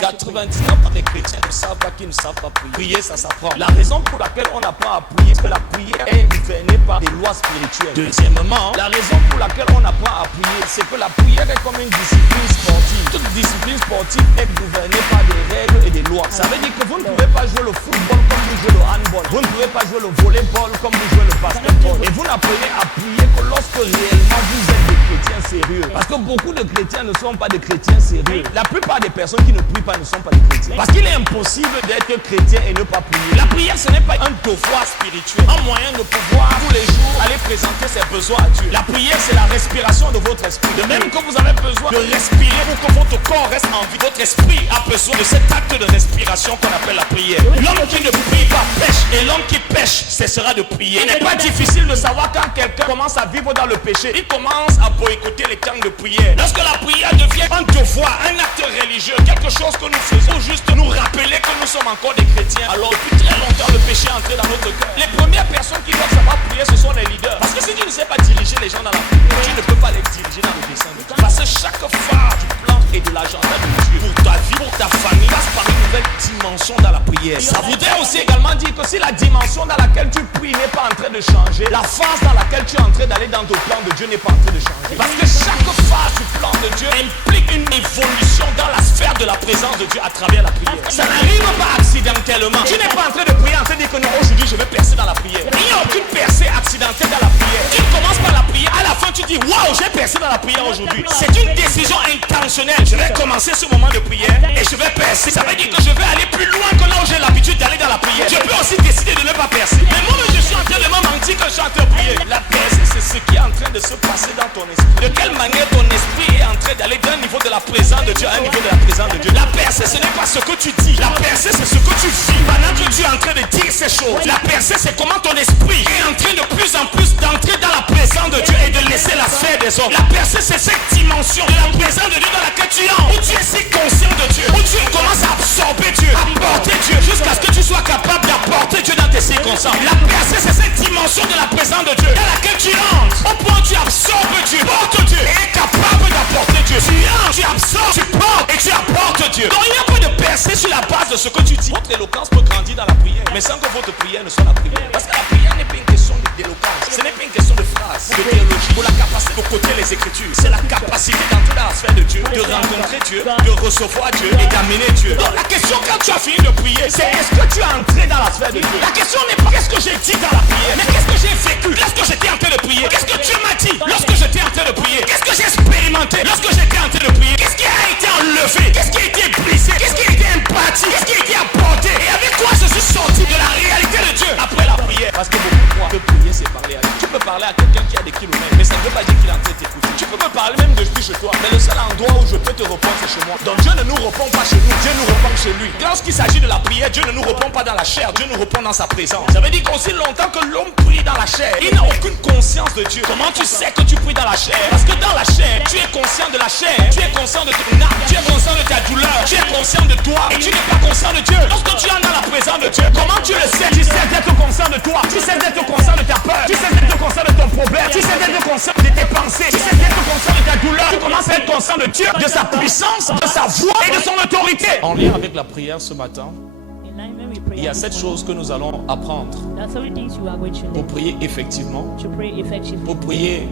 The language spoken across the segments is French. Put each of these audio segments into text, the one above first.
99% des chrétiens ne savent pas qu'ils ne savent pas prier. Prier, ça s'apprend. La raison pour laquelle on apprend à prier, c'est que la prière est gouvernée par des lois spirituelles. Deuxièmement, la raison pour laquelle on apprend à prier, c'est que la prière est comme une discipline sportive. Toute discipline sportive est gouvernée par des règles et des lois. Ça veut dire que vous ne pouvez pas jouer le football comme vous jouez le handball. Vous ne pouvez pas jouer le volleyball comme vous jouez le basketball. Et vous n'apprenez à prier que lorsque réellement vous êtes des chrétiens sérieux. Parce que beaucoup de chrétiens ne sont pas des chrétiens sérieux. La plupart des personnes qui ne prient pas ne sont pas des chrétiens. Parce qu'il est impossible d'être chrétien et ne pas prier. La prière, ce n'est pas un devoir spirituel, un moyen de pouvoir tous les jours aller présenter ses besoins à Dieu. La prière, c'est la respiration de votre esprit. De même que vous avez besoin de respirer pour que votre corps reste en vie, votre esprit a besoin de cet acte de respiration qu'on appelle la prière. L'homme qui ne prie pas pêche, et l'homme qui pêche cessera de prier. Il n'est pas difficile de savoir quand quelqu'un commence à vivre dans le péché. Il commence à boycotter les temps de prière. Lorsque la prière devient un devoir, un acte religieux, quelque chose que nous faisons juste nous rappeler que nous sommes encore des chrétiens, alors depuis très longtemps le péché est entré dans notre cœur. Les premières personnes qui doivent savoir prier, ce sont les leaders. Parce que si tu ne sais pas diriger les gens dans la prière, tu ne peux pas les diriger dans le dessein de Dieu. Parce que chaque phare du plan et de l'agenda de Dieu pour ta vie, pour ta famille, passe par une nouvelle dimension dans la prière. Ça voudrait aussi également dire que si la dimension dans laquelle tu pries n'est pas en train de changer, la phase dans laquelle tu es en train d'aller dans ton plan de Dieu n'est pas en train de changer. Parce que chaque phase du plan de Dieu implique une évolution dans la sphère de la présence de Dieu à travers la prière. Ça n'arrive pas accidentellement. Tu n'es pas en train de prier en train de dire que non, aujourd'hui je vais percer dans la prière. Il n'y a aucune percée accidentelle dans la prière. Tu commences par la prière, à la fin tu dis waouh, j'ai percé dans la prière aujourd'hui. C'est une décision intentionnelle. Je vais commencer ce moment de prière et je vais percer. Ça veut dire que je vais aller plus loin que là où j'ai l'habitude d'aller dans la prière. Je peux aussi décider de ne pas percer. Mais moi je suis en train de me mentir que je suis en train de prier. La percée, c'est ce qui est en train de se passer dans ton esprit. De quelle manière ton esprit est en train d'aller d'un niveau de la présence de Dieu à un niveau de la présence de Dieu. La percée, ce n'est pas ce que tu dis. La percée, c'est ce que tu vis. Pendant que tu es en train de dire ces choses, la percée, c'est comment ton esprit est en train de plus en plus d'entrer dans la présence de Dieu et de laisser la sphère des hommes. La percée, c'est cette dimension de la présence de Dieu dans laquelle tu es, où tu es si conscient de Dieu, où tu commences à absorber Dieu, à porter Dieu, jusqu'à ce que tu sois capable d'apporter Dieu dans tes circonstances. La percée, c'est cette dimension de la présence de Dieu dans laquelle tu entres, au point où tu absorbes Dieu, portes Dieu et es capable d'apporter Dieu. Tu entres, tu absorbes, tu portes et tu apportes Dieu. Donc il n'y a pas de percée sur la base de ce que tu dis. Votre éloquence peut grandir dans la prière, mais sans que votre prière ne soit la prière. Parce que la prière n'est pas une question d'éloquence, ce n'est pas une question de phrase, de théologie, ou la capacité de côté les Écritures. C'est la capacité d'entrer dans la sphère de Dieu, de rencontrer Dieu, de recevoir Dieu et d'amener Dieu. Donc la question quand tu as fini de prier, c'est est-ce que tu es entré dans la sphère de Dieu. La question n'est pas qu'est-ce que j'ai dit dans la prière, mais qu'est-ce que j'ai vécu lorsque j'étais en train de prier. Qu'est-ce que Dieu m'a dit lorsque j'étais en train de prier. Qu'est-ce que j'ai expérimenté lorsque j'étais en train de prier. Qu'est-ce qui a été enlevé, qu'est-ce qui a été brisé, qu'est-ce qui a été imparti, qu'est-ce qui a été apporté et avec quoi je suis sorti de la réalité de Dieu après la prière. Parce que beaucoup croient que prier c'est parler à Dieu. Tu peux parler à quelqu'un qui a des kilomètres, mais ça ne veut pas dire qu'il est en train de t'écouter. Tu peux me parler même depuis chez toi, mais le seul endroit où je peux te répondre c'est chez moi. Donc Dieu ne nous répond pas chez nous, Dieu nous répond chez lui. Lorsqu'il s'agit de la prière, Dieu ne nous répond pas dans la chair, Dieu nous répond dans sa présence. Ça veut dire qu'aussi longtemps que l'homme prie dans la chair, il n'a aucune conscience de Dieu. Comment tu sais que tu pries dans la chair? Parce que dans la chair, tu es conscient de la chair, tu es conscient de ton âme, tu es conscient de ta douleur, tu es conscient de toi et tu n'es pas conscient de Dieu. Lorsque tu es dans la présence de Dieu, comment tu le sais? Tu sais d'être conscient de toi, tu sais d'être conscient de ta peur, tu sais d'être conscient de ton problème, tu sais d'être conscient de tes pensées, tu sais d'être conscient de ta douleur, tu commences à être conscient de Dieu, de sa puissance, de sa voix et de son autorité. En lien avec la prière ce matin, il y a cette chose que nous allons apprendre pour prier effectivement, pour prier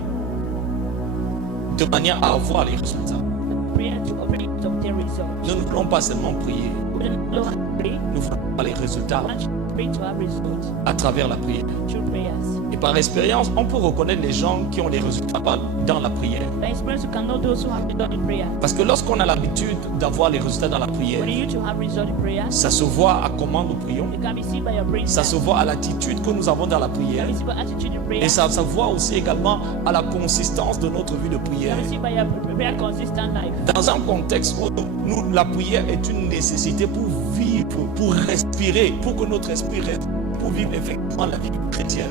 de manière à avoir les résultats. Nous ne voulons pas seulement prier, nous voulons avoir les résultats à travers la prière. Et par expérience, on peut reconnaître les gens qui ont des résultats dans la prière. Parce que lorsqu'on a l'habitude d'avoir les résultats dans la prière, ça se voit à comment nous prions, ça se voit à l'attitude que nous avons dans la prière, et ça se voit aussi également à la consistance de notre vie de prière. Dans un contexte où la prière est une nécessité pour vivre, pour respirer, pour que notre esprit reste, pour vivre effectivement la vie chrétienne.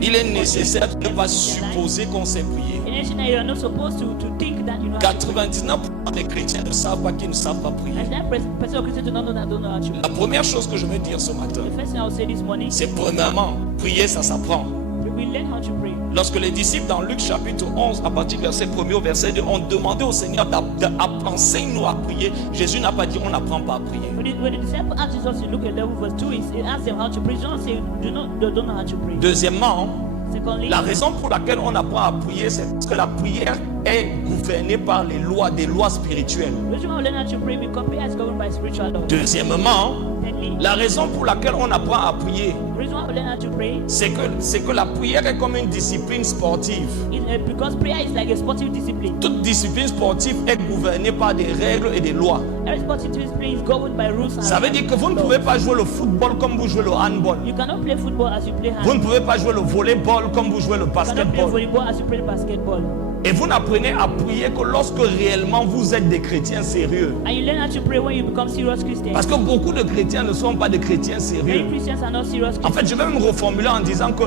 Il est nécessaire de ne pas supposer qu'on sait prier. 99% des chrétiens ne savent pas qu'ils ne savent pas prier. La première chose que je veux dire ce matin, c'est premièrement, prier ça s'apprend. we learn how to pray. Lorsque les disciples dans Luc chapitre 11, à partir du verset 1er au verset 2, ont demandé au Seigneur d'enseigne-nous à prier, Jésus n'a pas dit on n'apprend pas à prier. When the disciples asked Jesus in Luke 11 verse 2, he asked them how to pray. Jesus said, don't know how to pray. Deuxièmement, Secondly, la raison pour laquelle on apprend à prier, c'est parce que la prière est gouvernée par les lois, des lois spirituelles. the reason why we learn how to pray because prayer is governed by spiritual law. Deuxièmement, Thirdly, la raison pour laquelle on apprend à prier, the reason why we learn how to pray c'est que la prière est comme une discipline sportive. is because prayer is like a sportive discipline. Toute discipline sportive est gouvernée par des règles et des lois. Every sportive discipline is governed by rules and Ça veut dire que vous ne pouvez pas jouer le football comme vous jouez le handball. You cannot play football as you play Vous ne handball. pouvez pas jouer le volleyball comme vous jouez le You cannot play basketball. volleyball as you play basketball. Et vous n'apprenez à prier que lorsque réellement vous êtes des chrétiens sérieux. And you learn how to pray when you become serious Christians. Parce que beaucoup de chrétiens ne sont pas des chrétiens Many sérieux. Christians are not serious En Christians. fait, je vais me reformuler en disant que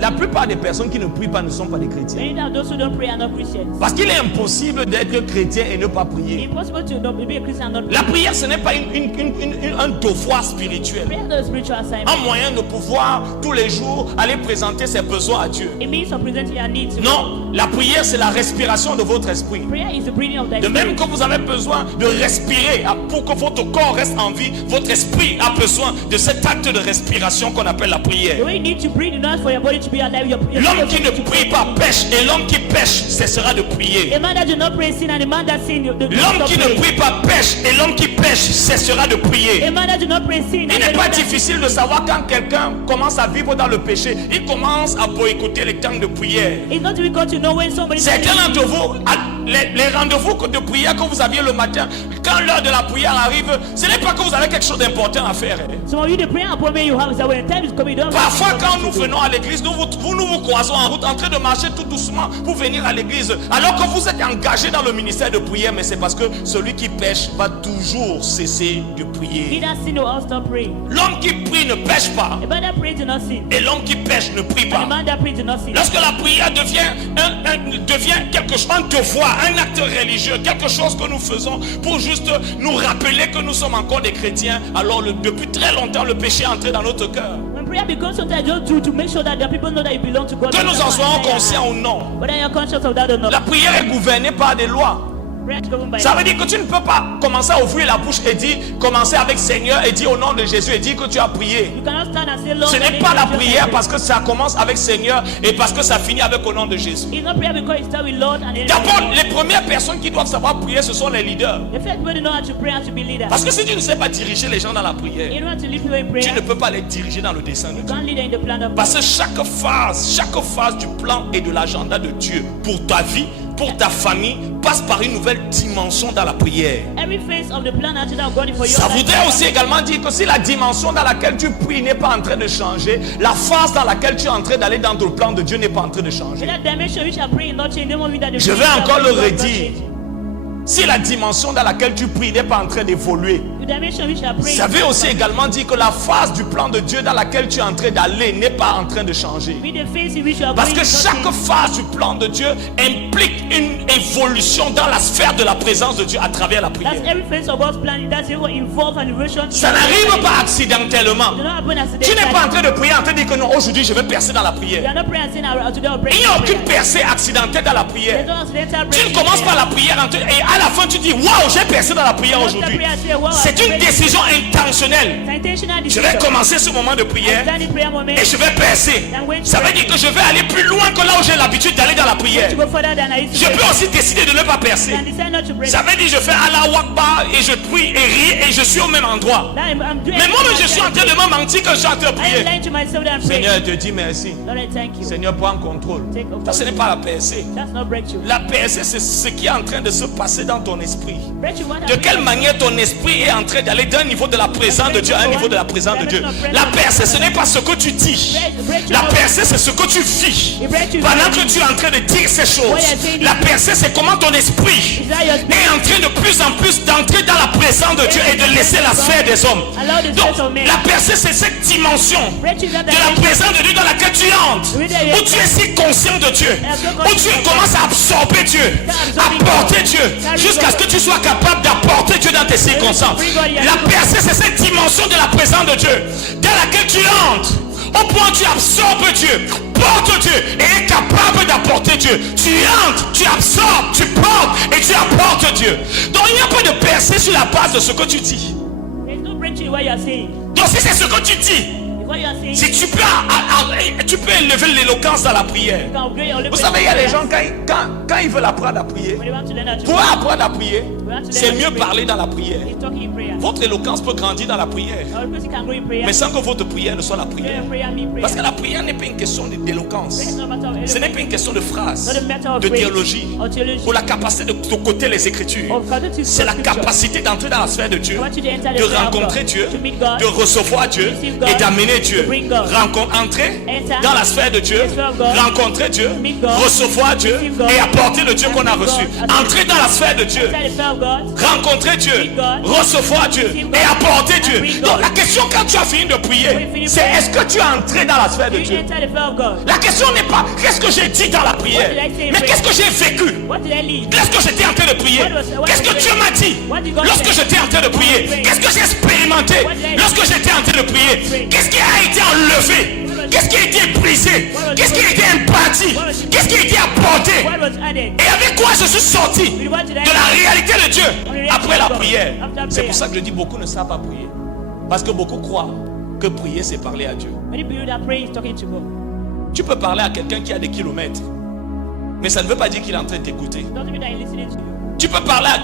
la plupart des personnes qui ne prient pas ne sont pas des chrétiens. Many of those who don't pray are not Christians. Parce qu'il est impossible d'être chrétien et ne pas prier. It's impossible to not be a Christian and not La pray. prière, ce n'est pas un devoir spirituel. Prayer is not a spiritual assignment. Un moyen de pouvoir tous les jours aller présenter ses besoins à Dieu. It means of presenting your needs. to God. Non, la prière, c'est la respiration de votre esprit. Prayer is the breathing of the De même spirit. que vous avez besoin de respirer pour que votre corps reste en vie, votre esprit a besoin de cet acte de respiration qu'on appelle la The prière. way you need to breathe in order for your body to be alive. L'homme qui ne prie pas pêche et l'homme qui pêche cessera de prier. A man that do not pray sin and a man that sin. L'homme qui ne prie pas pêche et l'homme qui pêche cessera de prier. A man that do not pray sin. Il and n'est a pas man that- difficile de savoir quand quelqu'un commence à vivre dans le péché, il commence à boycotter les temps de prière. It's not difficult to know when somebody. Certains d'entre vous, les rendez-vous de prière que vous aviez le matin, quand l'heure de la prière arrive, ce n'est pas que vous avez quelque chose d'important à faire. Some of you, the prayer appointment you have is that when the time is coming, you don't have Parfois, something quand to nous do. venons à l'église, nous vous croisons en route, en train de marcher tout doucement pour venir à l'église, alors que vous êtes engagé dans le ministère de prière, mais c'est parce que celui qui pêche va toujours cesser de He prier. that sin will all stop praying. L'homme qui prie ne pêche pas, A man that prays do not sin. et l'homme qui pêche ne prie And a pas. man that prays do not sin. Lorsque la prière devient quelque chose, un devoir, un acte religieux, quelque chose que nous faisons pour juste nous rappeler que nous sommes encore des chrétiens, alors depuis très longtemps le péché est entré dans notre cœur. When prayer becomes something I just do to make sure that the people know that you belong to God. Que nous en soyons conscients ou non, Whether you're conscious of that or not. la prière est gouvernée par des lois. Prayer is governed by Ça veut dire que tu ne peux pas commencer à ouvrir la bouche et dire, commencer avec Seigneur et dire au nom de Jésus et dire que tu as prié. You cannot stand and say, Lord. Ce my n'est name pas is la Jesus prière Christ. parce que ça commence avec Seigneur et parce que ça finit avec au nom de Jésus. It's not prayer because it starts with Lord and then. D'abord, les premières personnes qui doivent savoir prier, ce sont les leaders. The first people to know how to pray and to be leaders. Parce que si tu ne sais pas diriger les gens dans la prière, You don't want to lead people in tu prayer. ne peux pas les diriger dans le dessein de You Dieu. can't lead them in the plan of Parce God. que chaque phase du plan et de l'agenda de Dieu pour ta vie, pour ta famille, passe par une nouvelle dimension dans la prière. Every phase of the plan and agenda of God is for you. Ça voudrait aussi également dire que si la dimension dans laquelle tu pries n'est pas en train de changer, la phase dans laquelle tu es en train d'aller dans le plan de Dieu n'est pas en train de changer. That dimension which are praying not change. Don't mean that the Je vais prayer encore of le God not redire. change. Si la dimension dans laquelle tu pries n'est pas en train d'évoluer, The dimension which are praying. ça veut aussi également dire que la phase du plan de Dieu dans laquelle tu es en train d'aller n'est pas en train de changer. Be the phase in which you are Parce praying. que is not chaque change. phase du plan de Dieu implique une évolution dans la sphère de la présence de Dieu à travers la That's prière. every phase of God's plan. That's what involve an evolution. Ça n'arrive pas accidentellement. Do not happen Tu n'es pas en accidentally. train de prier en train de dire que non, aujourd'hui je vais percer dans la You prière. are not praying and saying, today I'll pray. Il n'y a aucune percée accidentelle dans la There's prière. no accidental Tu praying. ne commences pas la prière et à la fin tu dis waouh, j'ai percé dans la prière aujourd'hui. C'est une décision intentionnelle. It's an intentional Je decision. vais commencer ce moment de prière Stand in prayer moment. et je vais percer. Ça veut dire que je vais aller plus loin que là où j'ai l'habitude d'aller dans la prière. To go further than I used to Je pray. peux aussi décider de ne pas percer. And decide not to pray. Ça veut dire je fais Allah Wakbar et je prie et ris et je suis au même endroit. Now I'm doing Mais moi-même je suis en train de me mentir quand je suis en train de I am prier. lying to myself that I'm praying. Seigneur, je te dis merci. Lord, I thank you. Seigneur, prends contrôle. Ça, ce n'est pas la percée. That's not breakthrough. La percée, c'est ce qui est en train de se passer dans ton esprit. Breakthrough, what De happened? quelle manière ton esprit est en train d'aller d'un niveau de la présence de Dieu à un niveau de la présence de Dieu. La percée, ce n'est pas ce que tu dis. La percée, c'est ce que tu vis. Pendant que tu es en train de dire ces choses, la percée, c'est comment ton esprit est en train de plus en plus d'entrer dans la présence de Dieu et de laisser la sphère des hommes. Donc, la percée, c'est cette dimension de la présence de Dieu dans laquelle tu entres, où tu es si conscient de Dieu, où tu commences à absorber Dieu, à porter Dieu, jusqu'à ce que tu sois capable d'apporter Dieu dans tes circonstances. La percée, c'est cette dimension de la présence de Dieu dans laquelle tu entres, au point où tu absorbes Dieu, portes Dieu et es capable d'apporter Dieu. Tu entres, tu absorbes, tu portes et tu apportes Dieu. Donc il n'y a pas de percée sur la base de ce que tu dis. There's no breakthrough in what you are saying. Donc si c'est ce que tu dis, If what you are saying, si tu peux élever l'éloquence dans la prière. you can upgrade your Vous savez, il y a des gens quand ils veulent apprendre à prier, when you want to learn how to pour pray, apprendre à prier, c'est mieux parler dans la prière. it's talking in prayer. Votre éloquence peut grandir dans la prière, Or the person can go in prayer. mais sans que votre prière ne soit la prière. Prayer, prayer, me prayer. Parce que la prière n'est pas une question d'éloquence. It's not a matter of Ce n'est pas une question de phrase, not a matter of de praise théologie, or theology. ou la capacité de côté les Écritures. Of God, to C'est la scripture. capacité d'entrer dans la sphère de Dieu, I want you to enter the de square of rencontrer God, Dieu, to meet God, de recevoir Dieu receive God, et d'amener Dieu. to bring God. Entrer Enter dans la sphère de Dieu, the square of God, rencontrer Dieu, meet God, recevoir Dieu receive God, et apporter le Dieu qu'on a and reçu. meet God. Entrer dans la sphère de Dieu, Enter the square of God. rencontrer Dieu, Meet God, recevoir Dieu receive God, et apporter and Dieu. bring Donc God. la question quand tu as fini de When you prier, finish c'est praying, est-ce que tu es entré dans la sphère de You Dieu? enter the square of God. La question n'est pas qu'est-ce que j'ai dit dans la prière, What did I say in mais prayer? qu'est-ce que j'ai vécu What did I lead? lorsque j'étais en train de prier. Qu'est-ce que Dieu m'a dit What did God lorsque say? j'étais en train de prier? Qu'est-ce que j'ai expérimenté lorsque j'étais en train de prier? Qu'est-ce qui a été enlevé? Qu'est-ce qui a été brisé? Qu'est-ce qui a été imparti? Qu'est-ce qui a été apporté? What was added? Et avec quoi je suis sorti de la réalité de Dieu après la prière? C'est pour ça que je dis beaucoup ne savent pas prier. Parce que beaucoup croient que prier c'est parler à Dieu. Many people that pray is talking to God. Tu peux parler à quelqu'un qui a des kilomètres, mais ça ne veut pas dire qu'il est en train de t'écouter. Doesn't mean that he's listening to you. Tu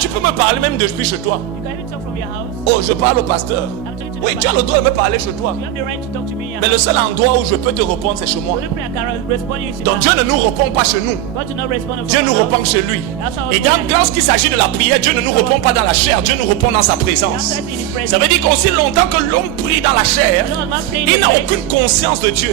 peux me parler même depuis chez toi. You can even talk from your house. Oh, je parle au pasteur. I'm talking to Oui, the tu as le droit de me parler chez toi. You have the right to talk to me. Mais le seul endroit où je peux te répondre, c'est chez moi. The only prayer I can respond you is in Donc my Dieu house. ne nous répond pas chez nous. God do not respond from Dieu our nous house. répond chez lui. Et lorsqu'il s'agit de la prière, Dieu ne nous répond pas dans la chair, Dieu nous répond dans sa présence. Ça veut dire qu'aussi longtemps que l'homme prie dans la chair, il n'a aucune conscience de Dieu.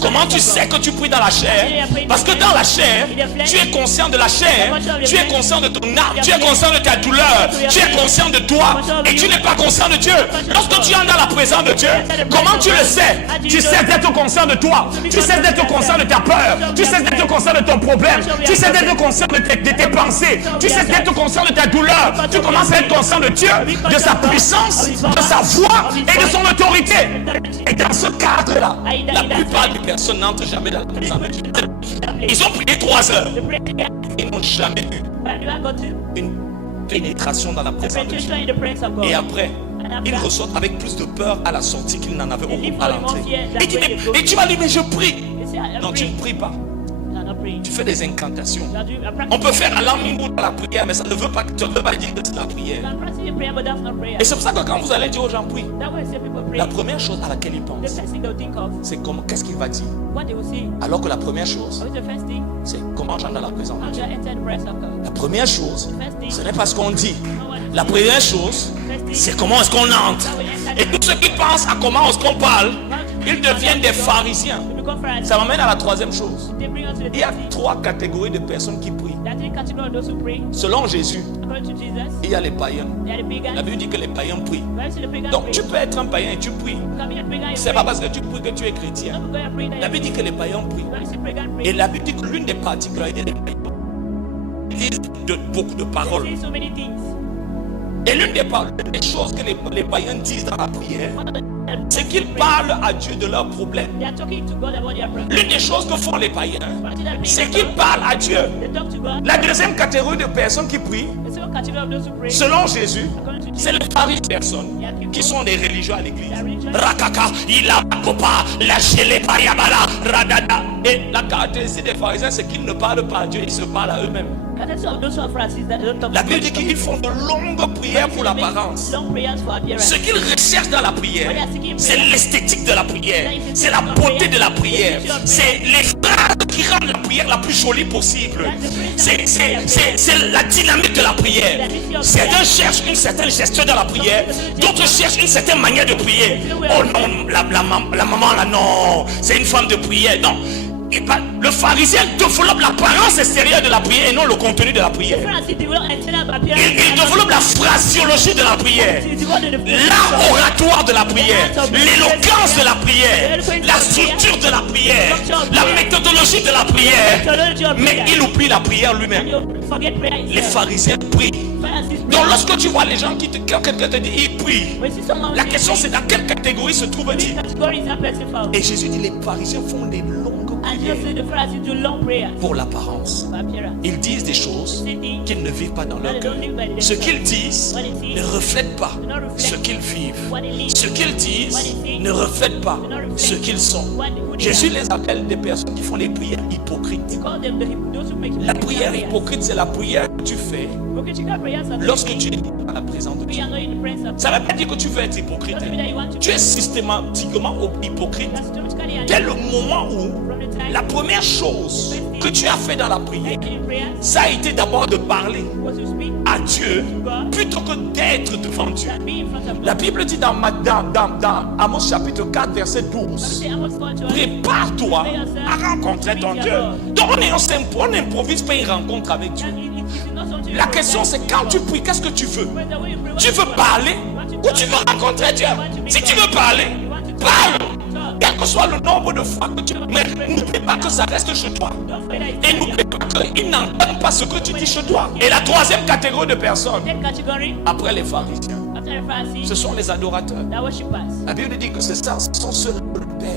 Comment tu sais que tu pries dans la chair? Parce que dans la chair, tu es conscient de la chair, tu es conscient de ton âme, tu es conscient de ta douleur, tu es conscient de toi et tu n'es pas conscient de Dieu. Lorsque tu entres dans la présence de Dieu, comment tu le sais? Tu sais d'être conscient de toi, tu sais d'être conscient de ta peur, tu sais d'être conscient de ton problème, tu sais d'être conscient de tes pensées, tu sais d'être conscient de ta douleur, tu commences à être conscient de Dieu, de sa puissance, de sa voix et de son autorité. Et dans ce cadre-là, la plupart des personnes n'entrent jamais dans la présence de Dieu. Ils ont prié 3 heures, ils n'ont jamais eu But you have got to une pénétration dans la présence de Dieu. penetration in the presence of God. Et après, And ils after, ressortent avec plus de peur à la sortie qu'ils n'en avaient They live à for l'entrée. more fear than Et when tu vas dire, mais je prie. they say, I Non, tu pray. ne pries pas. You are not praying. Tu fais des incantations. You are doing a practice. On peut faire un lamimou dans la prière, mais ça ne veut pas dire que c'est la You prière. can practice in prayer, but that's not prayer. Et c'est pour ça que quand vous allez dire aux gens, prie, That way, say people pray. la première chose à laquelle ils The pensent, first thing they'll think of, c'est comment, qu'est-ce qu'il va dire. what they will say. Alors que la première chose, What is the first thing? c'est comment j'entre dans la présence de How Dieu. do I enter the presence of God? La première chose, The first thing, ce n'est pas ce qu'on dit. not what La première chose, c'est comment est-ce qu'on entre. Et tous ceux qui pensent à comment est-ce qu'on parle, ils deviennent des pharisiens. we become Pharisees. Ça m'amène à la troisième chose. They bring us to the Il y a third thing. 3 catégories de personnes qui prient. There are 3 categories of those who pray. Selon Jésus, According to Jesus, il y a les païens. they are the La pagans. Bible dit que les païens prient. Why see the pagans Donc pray? tu peux être un païen et tu pries. You can be a pagan, you C'est pray. pas parce que tu pries que tu es chrétien. Not because you pray that La you Bible dit que les païens prient. pray. Why see pagan Et pray? la Bible dit que l'une des particularités des païens, ils disent beaucoup de They paroles. say so many things. Et l'une des choses que les païens disent dans la prière, c'est qu'ils parlent à Dieu de leurs problèmes. They are talking to God about their problems. L'une des choses que font les païens, c'est qu'ils parlent à Dieu. They talk to God. La deuxième catégorie de personnes qui prient, The second category of those who pray, selon Jésus, according to Jesus, c'est les pharisiens personnes qui sont des religieux à l'église. Rakaka, ila kopa, la chele pariabala, radada. Et la caractéristique des pharisiens, c'est qu'ils ne parlent pas à Dieu, ils se parlent à eux-mêmes. category of those who are Pharisees that don't talk La to Bible God. dit qu'ils font de longues prières pour l'apparence. Long prayers for appearance. Ce qu'ils recherchent dans la prière, c'est l'esthétique de la prière, c'est la beauté de la prière, c'est les phrases qui rendent la prière la plus jolie possible, c'est la dynamique de la prière. Certains cherchent une certaine gestion dans la prière, d'autres cherchent une certaine manière de prier. Oh non, la maman là, non, c'est une femme de prière. Non. Le pharisien développe l'apparence extérieure de la prière et non le contenu de la prière. Pharisees, they will enter up appearance. Il développe la phrase théologie de la prière, It's what the l'art oratoire de la prière, l'éloquence de la prière, la structure de la prière, la méthodologie de la prière. Mais il oublie la prière lui-même. forget prayer Les itself. pharisiens prient. Pharisees Donc pray. lorsque tu vois les gens quand quelqu'un te dit il prie, When you see someone la who question is c'est dans quelle catégorie se which trouve-t-il? category is that person found? Et Jésus dit les pharisiens font des longues And just say prières the Pharisees do long prayers pour l'apparence. for appearance. Ils disent des choses qu'ils ne vivent pas dans leur cœur. Ce qu'ils disent ne reflète pas ce qu'ils vivent. Ce qu'ils disent ne reflète pas ce qu'ils sont. Jésus les appelle des personnes qui font les prières hypocrites. You call them those who make La prière hypocrite, c'est la prière que tu fais hypocritical prayers are lorsque tu es à la présence de we Dieu. are not in the presence of Ça ne veut pas dire que tu veux être hypocrite. doesn't mean that you want to Tu es systématiquement hypocrite that's systematically and dès le moment où from the time la première chose que tu as fait dans la prière, in prayers ça a été d'abord de parler was to speak à Dieu plutôt que d'être devant Dieu. and be in front of La God. Bible dit dans Amos chapitre 4 verset 12, Say, Amos 4:12, prépare-toi à rencontrer ton Dieu. Donc on n'improvise pas une rencontre avec Dieu. and it is not something La you question c'est quand tu pries, qu'est-ce que tu veux? when the way you pray, Tu veux parler ou tu veux rencontrer Dieu? Si tu veux parler, parle. Quel que soit le nombre de fois que tu veux. Mais n'oublie pas que ça reste chez toi. don't forget that Et n'oublie pas qu'ils n'entendent pas ce que tu dis chez toi. Et la troisième catégorie de personnes, that category après les pharisiens, after the Pharisees ce sont les adorateurs. that worship us. La Bible dit que c'est ça, ce sont ceux-là que le Père,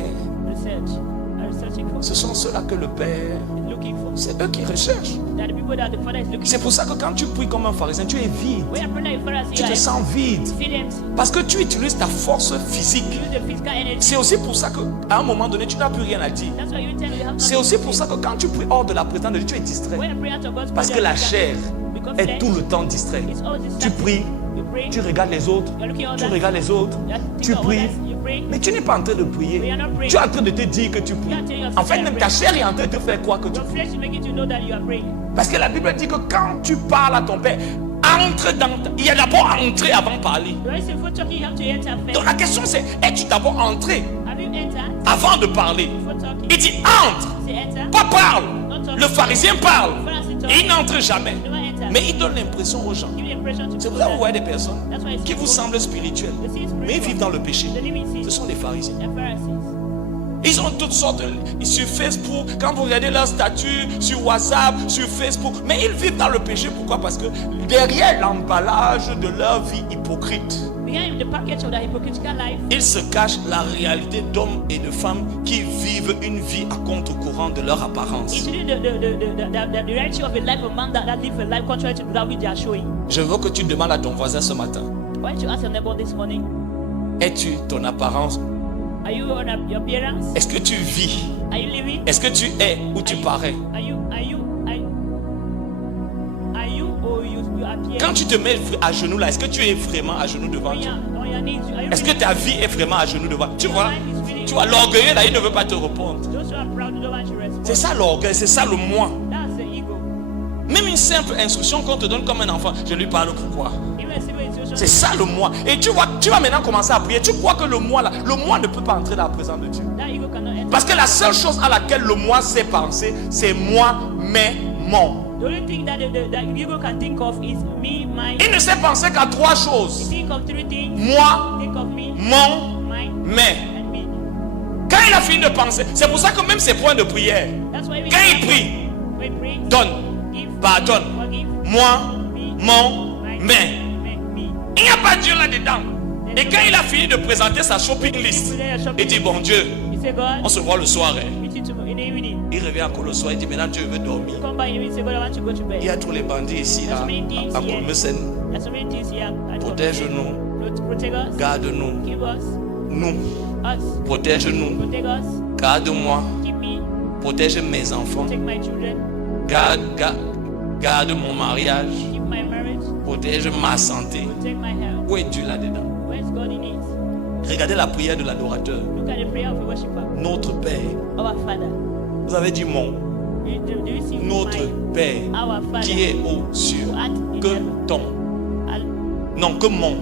Research are researching for ce sont ceux-là que le Père, looking for c'est eux qui recherchent. that the people that the Father is looking C'est for. pour ça que quand tu pries comme un pharisien, tu es vide. When you pray like a Pharisee, Tu you te are sens vide. feel empty. Parce que tu utilises ta force physique. Use the physical energy. C'est aussi pour ça qu'à un moment donné, tu n'as plus rien à dire. That's why you tell me you have C'est aussi pour ça que quand tu pries hors de la présence de Dieu, tu es distrait. when you pray out of God's Parce que presence, la chair become est flesh. tout le temps distrait. It's all Tu distracting. pries, You pray. tu regardes les autres, You're looking at tu others. regardes les autres, You're tu thinking of pries. others. You pray. Mais tu n'es pas en train de prier. We are not praying. Tu es en train de te dire que tu pries. You are telling yourself En fait, you même are ta praying. chair est en train de te faire croire que tu Your pries. flesh is making you know that you are praying. Parce que la Bible dit que quand tu parles à ton Père, entre dans il y a d'abord à entrer avant de parler. When you say before talking, you have to enter Donc first. la question c'est, es-tu d'abord entré Have you entered avant de parler? before talking? Il dit entre, Say enter. pas parle. Not talking. Le pharisien parle Pharisee talk. et il n'entre jamais. Never enter. Mais il donne l'impression aux gens. Give the impression to C'est pour people ça que vous that voyez des personnes that's why it's qui vous semblent spirituelles, they see spiritual. mais ils vivent dans le péché. The living Ce sees sont des pharisiens. the Pharisees. Ils ont toutes sortes sur Facebook, quand vous regardez leur statut, sur WhatsApp, sur Facebook, mais ils vivent dans le péché. Pourquoi? Parce que derrière l'emballage de leur vie hypocrite, Behind the package of the hypocritical life, il se cache la réalité d'hommes et de femmes qui vivent une vie à contre-courant de leur apparence. it's really the reality of a life of man that live a life contrary to that which they are showing. Je veux que tu demandes à ton voisin ce matin, Why don't you ask your neighbor this morning? es-tu ton apparence? Are you on your appearance? Est-ce que tu vis? Are you living? Est-ce que tu es ou tu parais? Are you or you appear? Quand tu te mets à genoux là, est-ce que tu es vraiment à genoux devant Dieu? On your knees, are you Est-ce que really- ta vie est vraiment à genoux devant? Tu vois, l'orgueilleux là, il ne veut pas te répondre. Those who are proud don't want to respond. C'est ça l'orgueil, c'est ça le moi. That's the ego. Même une simple instruction qu'on te donne comme un enfant, je lui parle pourquoi? Even a simple instruction. C'est ça le moi. Et tu vois, tu vas maintenant commencer à prier. Tu crois que le moi là, le moi ne peut pas entrer dans la présence de Dieu. That ego cannot enter. Parce que la seule chose à laquelle le moi sait penser, c'est moi, mais, mon. The only thing that the ego can think of is me, mine. Il ne sait penser qu'à trois choses. Think of three things. Moi, Think of me, mon, mine, mais. and me. Quand il a fini de penser, c'est pour ça que même ses points de prière, That's why we quand il prie, we pray, donne, give, pardonne, forgive, moi, me, mon, mine, mais. me. Il n'y a pas Dieu là-dedans. Et quand il a fini de présenter sa shopping list, il dit, bon Dieu, You say, God, on se voit le soir. Hein. meet you tomorrow in the evening. Il revient encore le soir, il dit, maintenant Dieu veut dormir. Come by and say, God, I want to go to Il y bed. a tous les bandits ici, là, à Kolmesen. There's so many things here. Protège-nous, Protect us. garde-nous, Give us. nous, Us. protège-nous, Protect us. garde-moi, Keep me. protège mes enfants, Protect my children. garde mon mariage, Keep my marriage. protège ma santé. Protect my health. Où est Dieu là-dedans? Where's God in it? Regardez la prière de l'adorateur. Look at the prayer of a worshiper. Notre Père. Our Father. Vous avez dit mon. Do you see Notre my, Père our Father qui est aux cieux. who art in Que heaven? ton. Al- Non, que mon.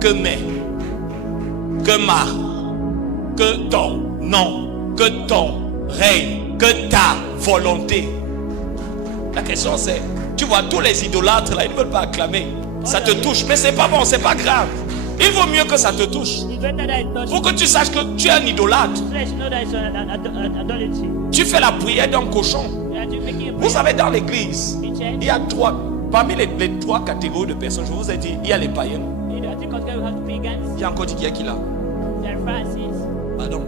Que mes. Que ma. Que ton. Non. Que ton règne. Que ta volonté. La question c'est, tu vois, tous les idolâtres là, ils ne veulent pas acclamer. Ça te touche, mais c'est pas bon, c'est pas grave. Il vaut mieux que ça te touche. It's better that it touches. Pour que tu saches que tu es un idolâtre. So that you know that it's an idolatry. Tu fais la prière d'un cochon. That you're making a Vous prayer savez, dans l'église, in church. il y a parmi les trois catégories de personnes, je vous ai dit, il y a les païens. You know, I think we have pagans. Il y a encore dit qu'il y a qui là? There are Pharisees. Pardon.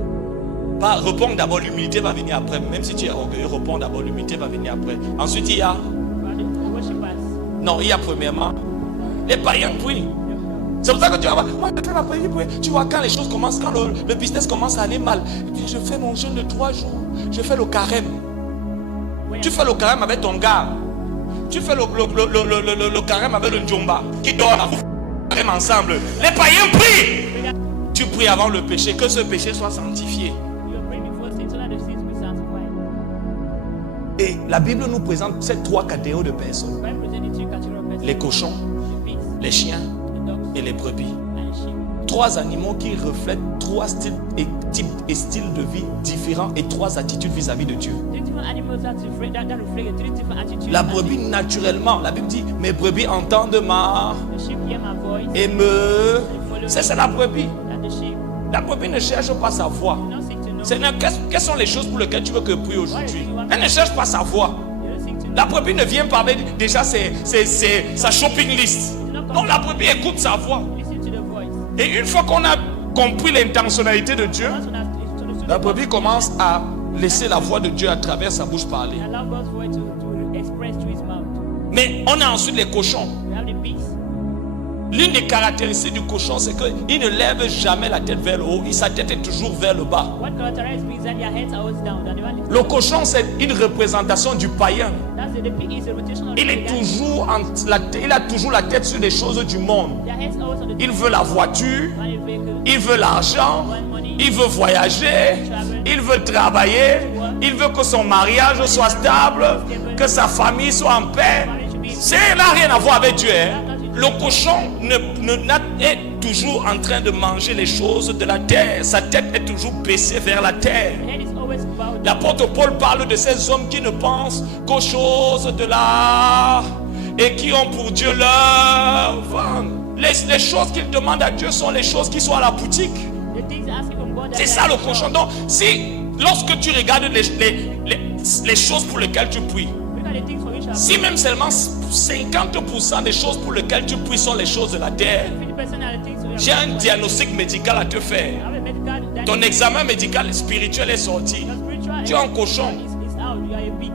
Pas répondre d'abord, l'humilité va venir après. Même si tu es orgueilleux, répondre d'abord, l'humilité va venir après. Ensuite, il y a. The worshippers. Non, il y a premièrement les païens prient. C'est pour ça que tu vas voir, moi je fais ma prière, tu vois quand les choses commencent, quand le business commence à aller mal, et puis je fais mon jeûne de 3 jours, je fais le carême. Tu fais le carême avec ton gars, tu fais le carême avec le Njomba, qui dort là, vous carême ensemble. Les païens prient. Tu pries avant le péché, que ce péché soit sanctifié. You pray before sin so that the sins will be sanctified. Et la Bible nous présente ces 3 catégories de personnes. By presenting three categories of persons. Les cochons, The pigs, les chiens the dogs, et les brebis. and the sheep. 3 animaux qui reflètent 3 styles et types et styles de vie différents et 3 attitudes vis-à-vis de Dieu. Three different animals that reflect three different attitudes. La brebis, naturellement, la Bible dit, mes brebis entendent ma The sheep hear my voice. et me. C'est la brebis. And the sheep La brebis ne cherche pas sa voix. do not seek to know. Quelles sont les choses pour lesquelles tu veux que prie aujourd'hui? Elle ne cherche pas sa voix. You don't seek to know. La brebis ne vient pas avec déjà sa shopping list. Non, la brebis écoute sa voix. Listen to the voice. Et une fois qu'on a compris l'intentionnalité de Dieu, Once we have understood la the brebis voice, commence à laisser la voix de Dieu à travers sa bouche parler. allow God's voice to express through his mouth. Mais on a ensuite les cochons. We have the pigs. L'une des caractéristiques du cochon, c'est qu'il ne lève jamais la tête vers le haut. Sa tête est toujours vers le bas. What characterizes pigs is that their heads are always down. They're never lifted. Le cochon, c'est une représentation du païen. That's the pig is a rotation of the Il est pagan. il a toujours la tête sur les choses du monde. Their heads always on the Il veut la voiture, on the vehicle. il veut l'argent, il veut voyager, il veut travailler, il veut que son mariage soit stable, que sa famille soit en paix. Ça n'a rien à voir avec Dieu. Hein. Le cochon est toujours en train de manger les choses de la terre. Sa tête est toujours baissée vers la terre. The head is always bowed down. L'apôtre Paul parle de ces hommes qui ne pensent qu'aux choses de là et qui ont pour Dieu leur vendre. Les choses qu'ils demandent à Dieu sont les choses qui sont à la boutique. The things asking from God. C'est ça le cochon. Donc, lorsque tu regardes les choses pour lesquelles tu pries, Look at the things for which you have si même seulement 50% des choses pour lesquelles tu pries sont les choses de la terre, 50% are the things we have. j'ai un diagnostic médical à te faire. I have a medical that Ton examen médical et spirituel est sorti. your spiritual Tu es un cochon. is out. You are a pig.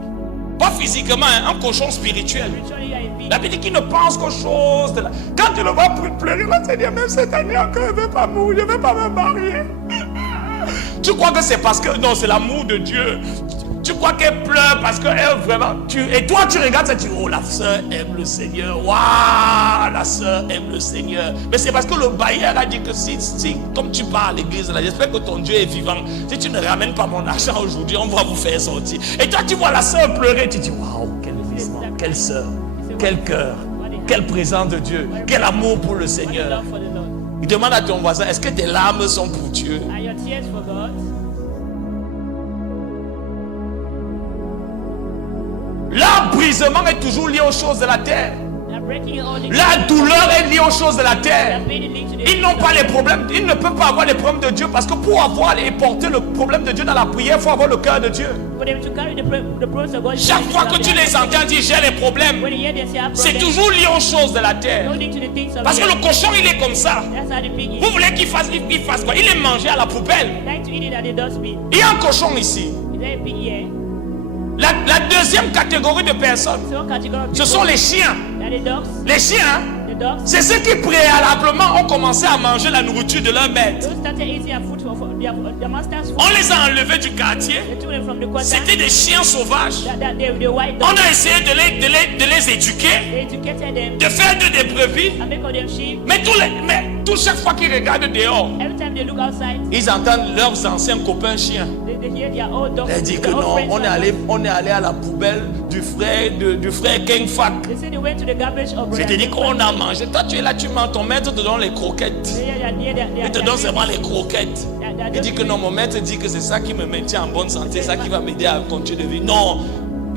Pas physiquement, hein, un cochon spirituel. Spiritually, you are a pig. La Bible dit qu'il ne pense qu'aux choses de la... Quand tu le vois pleurer, là, Seigneur, même cette année encore, je ne vais pas mourir, je ne vais pas me marier. Tu crois que c'est parce que... Non, c'est l'amour de Dieu. Tu crois qu'elle pleure parce qu'elle vraiment... Et toi, tu regardes ça, tu dis, oh, la sœur aime le Seigneur. Waouh, la sœur aime le Seigneur. Mais c'est parce que le bailleur a dit que si comme tu pars à l'église, là, j'espère que ton Dieu est vivant. Si tu ne ramènes pas mon argent aujourd'hui, on va vous faire sortir. Et toi, tu vois la sœur pleurer, tu dis, waouh, quel vivement, quelle sœur, quel cœur, quelle présence de Dieu, quel amour pour le What is Seigneur. love for the Lord? Il demande à ton voisin, est-ce que tes larmes sont pour Dieu? Are your tears for God? L'embrisement est toujours lié aux choses de la terre. They are breaking all the La douleur est liée aux choses de la They terre. are pain linked to the Ils n'ont pas les problèmes, ils ne peuvent pas avoir les problèmes de Dieu parce que pour avoir et porter le problème de Dieu dans la prière, il faut avoir le cœur de Dieu. For them to carry the process of God. Chaque fois que tu les entends dire j'ai les problèmes, When you hear them say, I have c'est problems, toujours lié aux choses de la terre. no link to the things of Parce que the le cochon, il est comme ça. That's how the pig is. Vous voulez qu'il fasse quoi? Il est mangé à la poubelle. They like to eat it at the dustbin. Il y a un cochon ici. Is there a pig here? La deuxième catégorie de personnes, So one category of ce people, sont les chiens. they are the dogs. Les chiens, The dogs. c'est ceux qui préalablement ont commencé à manger la nourriture de leur maître. Those started eating their food for their master's food. On les a enlevés du quartier. They took them from the quarter. C'était des chiens sauvages. The white On dogs. a essayé de les éduquer, They educated them de faire d'eux des brebis. and make of them sheep. Mais chaque fois qu'ils regardent dehors, Every time they look outside, ils entendent leurs anciens copains chiens. they hear their old dogs. Ils disent que their old non, friends on est allé à la poubelle du frère King Fat. They say they went to the garbage of Je te dis qu'on a mangé. Toi, tu es là, tu manges. Ton maître te donne les croquettes. Il te donne seulement les croquettes. Il dit que non, mon maître dit que c'est ça qui me maintient en bonne santé, ça qui va m'aider à continuer de vivre. Non,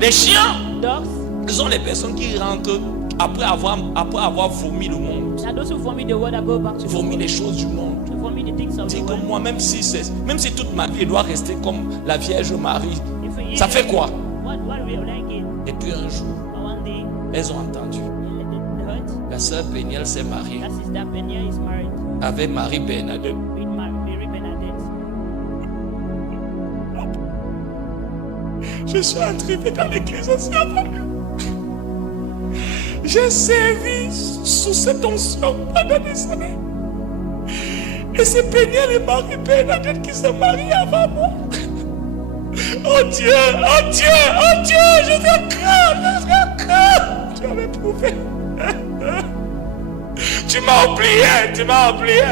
les chiens, dogs. ce sont les personnes qui rentrent après avoir vomi le monde, There are those who vomit the word that go back to the vomi world. les choses du monde. To vomit the things of Dis the que world. moi, même si toute ma vie doit rester comme la Vierge Marie, If a year, ça fait quoi? What will I gain? Et puis un jour, But one day, elles ont entendu. the hurt, La sœur Péniel s'est mariée that sister Penia is married avec Marie Bernadette. with Mary Bernadette. Je suis arrivé dans l'église aussi avant. J'ai servi sous cette onction pendant des années. Et c'est Péniel et Marie Bernadette qui se marient avant moi. Oh Dieu, oh Dieu, oh Dieu, je te crains. Tu avais prouvé. Tu m'as oublié.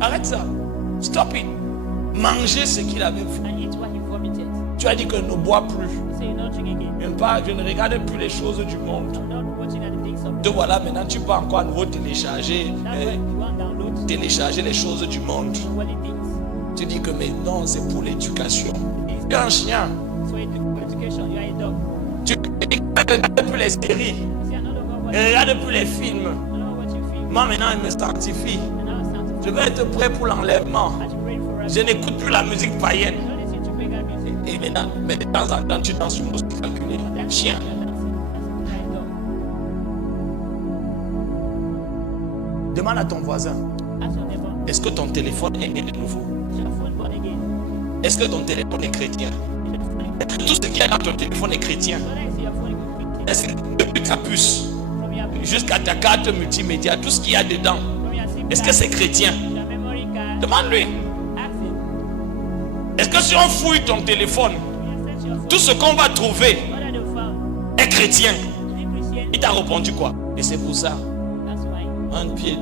Arrête ça. Stop it. Manger ce qu'il avait fait. And eat what he vomited. Tu as dit que ne bois plus. So you not drink again. Je ne regarde plus les choses du monde. I'm not watching at the things of Te voilà, maintenant tu peux encore à nouveau télécharger, That's why you want to download télécharger les choses du monde. the worldly things. Tu dis que maintenant c'est pour l'éducation. Tu es un chien. So for education, you are a dog. Tu ne regardes plus les séries. You see, I no longer Ne watch, regarde plus les films. no longer what you feel. Moi maintenant il me sanctifie. And now it's time to Je vais être prêt pour l'enlèvement. I should pray for us. Je n'écoute plus la musique païenne. You don't listen to pagan music. Et maintenant, mais de temps en temps tu danses sur musique calculée. That's Chien. what you're dancing. That's a dog. Demande à ton voisin. Ask your neighbor. Est-ce que ton téléphone est né de nouveau? Is your phone born again? Est-ce que ton téléphone est chrétien? Is your phone Est-ce que tout ce qu'il y a dans ton téléphone est chrétien? whether it's your phone Christian, Est-ce que depuis ta puce from your jusqu'à ta carte multimédia, tout ce qu'il y a dedans, from your SIM est-ce que card, c'est chrétien? your memory card, Demande-lui. ask him. Est-ce que si on fouille ton téléphone, You search your phone. tout ce qu'on va trouver What are they found? est chrétien? Is it Christian? Il t'a répondu quoi? Et c'est pour ça, That's why un pied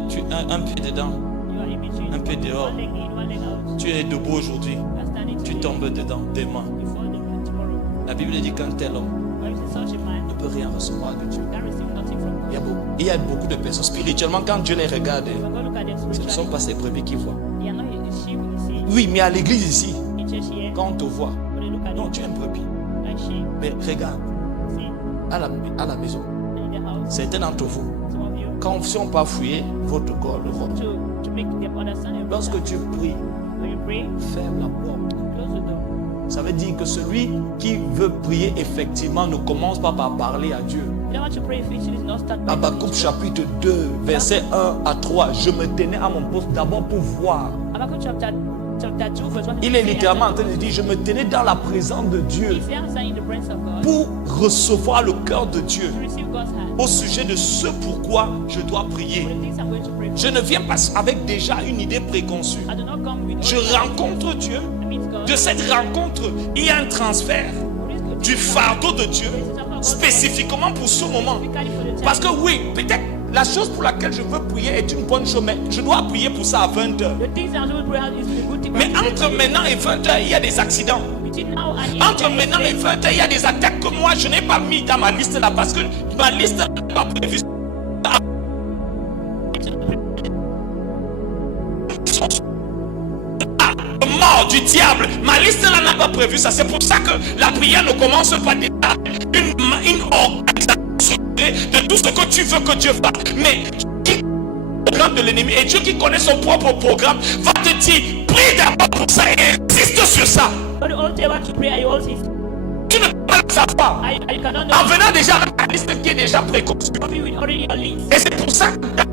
dedans, you are in between. un pied dehors. One leg in, one leg out. Tu es debout aujourd'hui, You are standing tu today. tombes dedans demain. You fall tomorrow. La Bible dit qu'un tel homme But if it's such a man, ne peut rien recevoir de Dieu. that receive nothing from God. Il y a beaucoup de personnes spirituellement, quand Dieu les regarde, When God look at them ce ne sont spiritually, pas ces brebis qui voient. they are not his sheep, you see. Oui, mais à l'église ici, In church here, quand on te voit, when they look at non, you tu es un brebis. like sheep, Mais regarde, see, à la maison, in the house, certains d'entre vous, some of you, quand si on pas fouiller votre corps, le roi, to make them understand your lorsque tu pries, when you pray, ferme la porte. close the door. Ça veut dire que celui qui veut prier effectivement ne commence pas par parler à Dieu. You don't want to pray if you not start by Habakkuk chapitre 2, verset 1 à 3. Je me tenais à mon poste d'abord pour voir. Habakkuk chapter 2 verse 1. Il est littéralement en train de dire, je me tenais dans la présence de Dieu He's answering in the presence of God pour recevoir le cœur de Dieu to receive God's hand. au sujet de ce pourquoi je dois prier. For the things I'm going to pray for. Je ne viens pas avec déjà une idée préconçue. I do not come with Je rencontre Dieu. I meet God. De cette rencontre, il y a un transfert du fardeau de Dieu spécifiquement pour ce moment. Specifically for the time. Parce que oui, peut-être la chose pour laquelle je veux prier est une bonne chose, mais je dois prier pour ça à 20 heures. The things I'm going to pray is a good thing. Mais entre maintenant et 20 heures, il y a des accidents. Between now and Entre maintenant et 20 heures, il y a des attaques que moi je n'ai pas mis dans ma liste là parce que ma liste n'est pas prévue. Mort du diable, ma liste là n'a pas prévu ça. C'est pour ça que la prière ne commence pas déjà une organisation de tout ce que tu veux que Dieu fasse. Mais qui programme de l'ennemi et Dieu qui connaît son propre programme va te dire prie d'abord pour ça et insiste sur ça. God will tell you to pray. You also Tu ne peux pas le savoir I cannot en know. venant déjà avec la liste qui est déjà préconçue. Be with already your list. Et c'est pour ça que la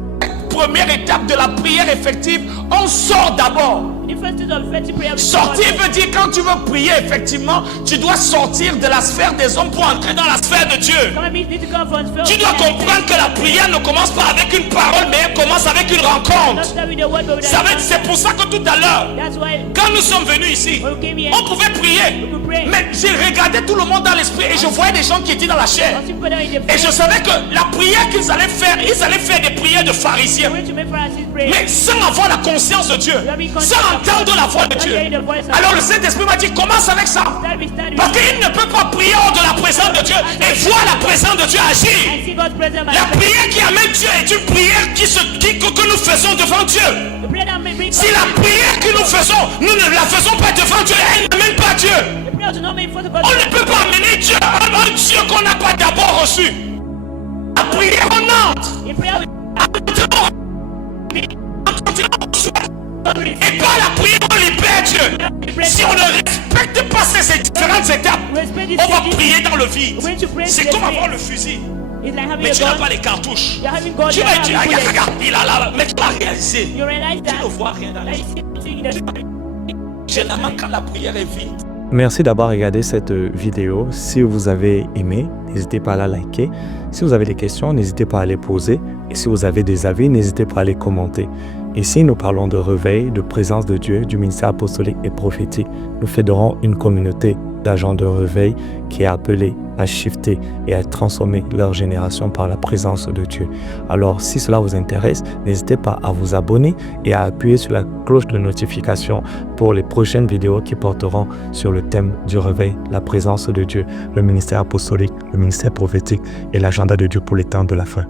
première étape de la prière effective, on sort d'abord. The first is of effective prayer. Sortir veut dire quand tu veux prier effectivement, tu dois sortir de la sphère des hommes pour entrer dans la sphère de Dieu. Come and meet need to come from first. Tu dois comprendre que la prière ne commence pas avec une parole, mais elle commence avec une Not rencontre. start with the word, but with Ça the veut dire, c'est pour ça que tout à l'heure, That's why quand nous sommes venus ici, when we came here, on pouvait prier. we could pray. Mais j'ai regardé tout le monde dans l'esprit et je voyais des gens qui étaient dans la chair. Some people are in the Et je savais que la prière qu'ils allaient faire, ils allaient faire des prières de pharisiens. going to make Pharisees pray. Mais sans avoir la conscience de Dieu, sans entendre la voix de Dieu. Alors le Saint-Esprit m'a dit, commence avec ça. Parce qu'il ne peut pas prier hors de la présence de Dieu et voir la présence de Dieu agir. I see God's presence. La prière qui amène Dieu est une prière que nous faisons devant Dieu. The prayer that may bring Si la prière que nous faisons, nous ne la faisons pas devant Dieu, elle n'amène pas Dieu. the prayer to not make for the God. On ne peut pas amener Dieu à un Dieu qu'on n'a pas d'abord reçu. La prière, on entre. In prayer, Et par la prière, on libère Dieu. Si on ne respecte pas ces différentes étapes, on va prier dans le vide. C'est comme avoir le fusil. it's like having Mais a tu n'as gun. pas les cartouches. You're having gun. Tu You're vas dire, having bullets. regarde, il a là, mais tu vas réaliser. You realize Tu ne that. vois rien dans That les you see something in the Généralement, quand la prière est vide, Merci d'avoir regardé cette vidéo. Si vous avez aimé, n'hésitez pas à la liker. Si vous avez des questions, n'hésitez pas à les poser. Et si vous avez des avis, n'hésitez pas à les commenter. Ici, nous parlons de réveil, de présence de Dieu, du ministère apostolique et prophétique. Nous fédérons une communauté d'agents de réveil qui est appelée à shifter et à transformer leur génération par la présence de Dieu. Alors, si cela vous intéresse, n'hésitez pas à vous abonner et à appuyer sur la cloche de notification pour les prochaines vidéos qui porteront sur le thème du réveil, la présence de Dieu, le ministère apostolique, le ministère prophétique et l'agenda de Dieu pour les temps de la fin.